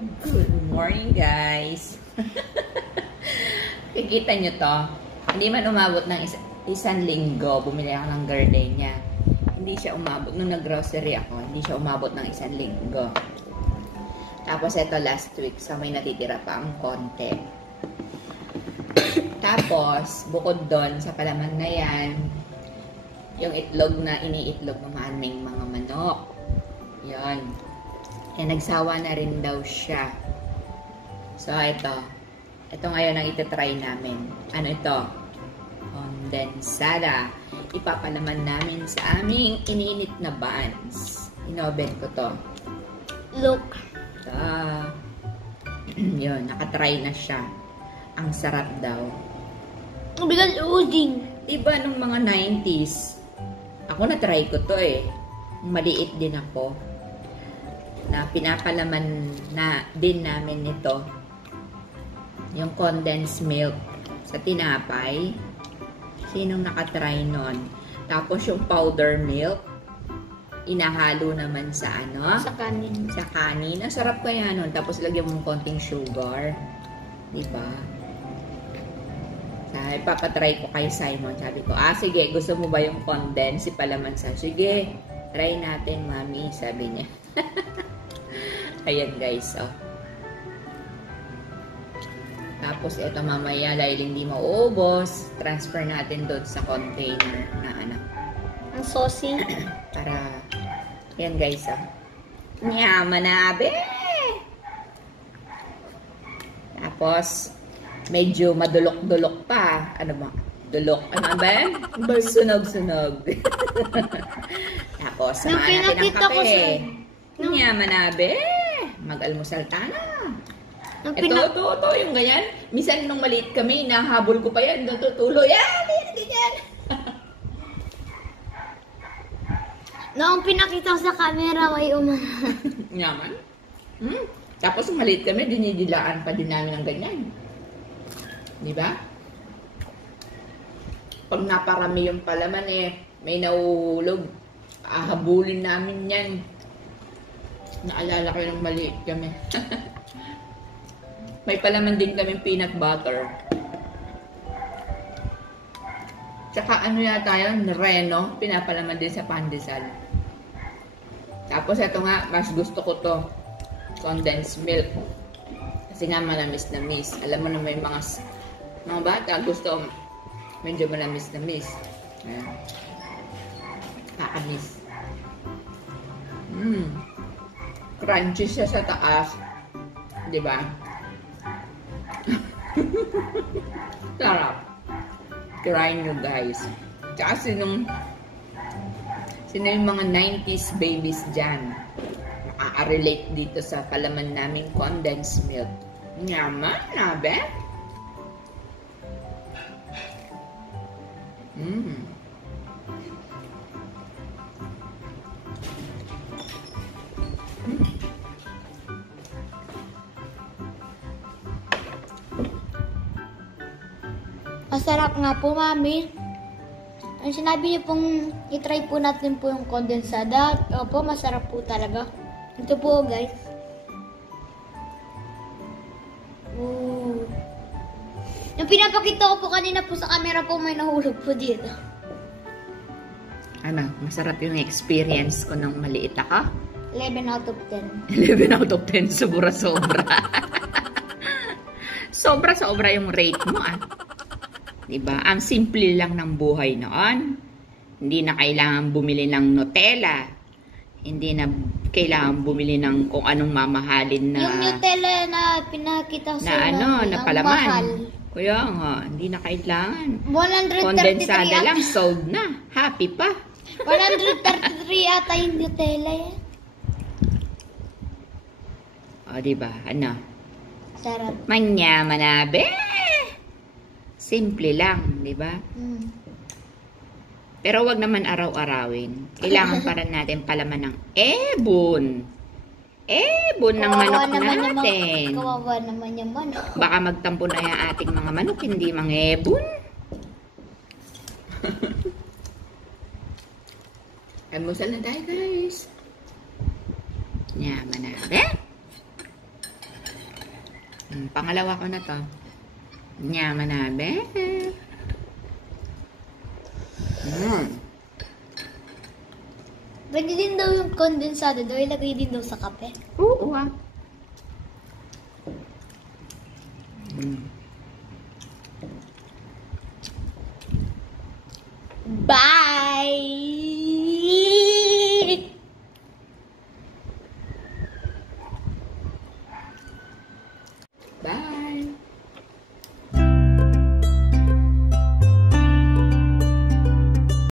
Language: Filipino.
Good morning, guys. Kikita nyo to. Hindi man umabot ng isang linggo. Bumili ako ng gardenia. Hindi siya umabot. Nung nag-grocery ako, hindi siya umabot ng isang linggo. Tapos ito last week. So may natitira pa ang konti. Tapos, bukod doon sa palaman na yan, yung itlog na iniitlog ng aming mga manok. Yan. Eh, nagsawa na rin daw siya. So, ito. Ito ngayon ang itatry namin. Ano ito? Condensada. Ipapalaman namin sa aming iniinit na buns. Inoven ko to. Look. Yun, nakatry na siya. Ang sarap daw. Because oozing. Diba nung mga 90s, ako na-try ko to eh. Maliit din ako. Na pinapalaman na din namin nito. Yung condensed milk sa tinapay. Sinong nakatry nun? Tapos yung powder milk, inahalo naman sa ano? Sa kanin. Sa kanin. Ang sarap kaya nun. Tapos lagyan mong konting sugar. Diba? Ipapatry ko kay Simon. Sabi ko, sige, gusto mo ba yung condensed? Ipalaman sa, sige, try natin, mami. Sabi niya. Ayan, guys. Oh. Tapos, ito mamaya, dahil hindi mauubos, transfer natin doon sa container na ano. Ang saucy. Para, ayan, guys. Oh. Nyamanabe! Tapos, medyo madulok-dulok pa. Ano ba? Dulok. Ano ba yan? Sunog-sunog. Tapos, samahan natin ang kape. Nyamanabe! Mag-almusal tayo. Ito, yung ganyan. Minsan nung maliit kami, nahabol ko pa yan. Tutulo. Yan! Ganyan. Noong pinakita ko sa camera, may umana. Nyaman. Tapos nung maliit kami, dinidilaan pa din namin ng ganyan. Diba? Pag naparami yung palaman may nahulog. Ahabulin namin yan. Naalala ko yung maliit kami. May palaman din kami peanut butter. Tsaka ano yata yun, Reno, pinapalaman din sa pandesal. Tapos ito nga, mas gusto ko to, condensed milk. Kasi nga manamis-namis. Alam mo na may mga bata gusto medyo manamis-namis. Ayan. Kakamis. Crunchy siya sa taas. Diba? Sarap. Try nyo, guys. Tsaka sino yung mga 90s babies dyan, makaka-relate dito sa palaman naming condensed milk. Yaman, nabe? Masarap nga po, mami. Ang sinabi niyo pong itry po natin po yung kondensada. Opo, masarap po talaga. Ito po, guys. Ooh. Yung pinapakita ko po kanina po sa camera po, may nahulog po dito. Ano, masarap yung experience ko nung maliit ako? 11 out of 10. 11 out of 10, sobra-sobra. Sobra-sobra yung rate mo, Diba? Ang simple lang ng buhay noon. Hindi na kailangan bumili ng Nutella. Hindi na kailangan bumili ng kung anong mamahalin na... Yung Nutella na pinakita sa na palaman. Kaya nga, hindi na kailangan. 133 Kondensada lang, sold na. Happy pa. 133 ata yung Nutella yan. O, diba? Ano? Sarap. Manyamanabe! Simple lang, di ba? Pero wag naman araw-arawin. Kailangan pa rin natin palaman ng ebon. Ebon ng manok natin. Kawawa naman yung manok. Baka magtampo na yung ating mga manok, hindi mga ebon. Almusal na tayo, guys. Yaman na. Pangalawa ko na to. Nyama na, be. Pwede din daw yung kondensado daw, ilagay din daw sa kape. Oo, ah.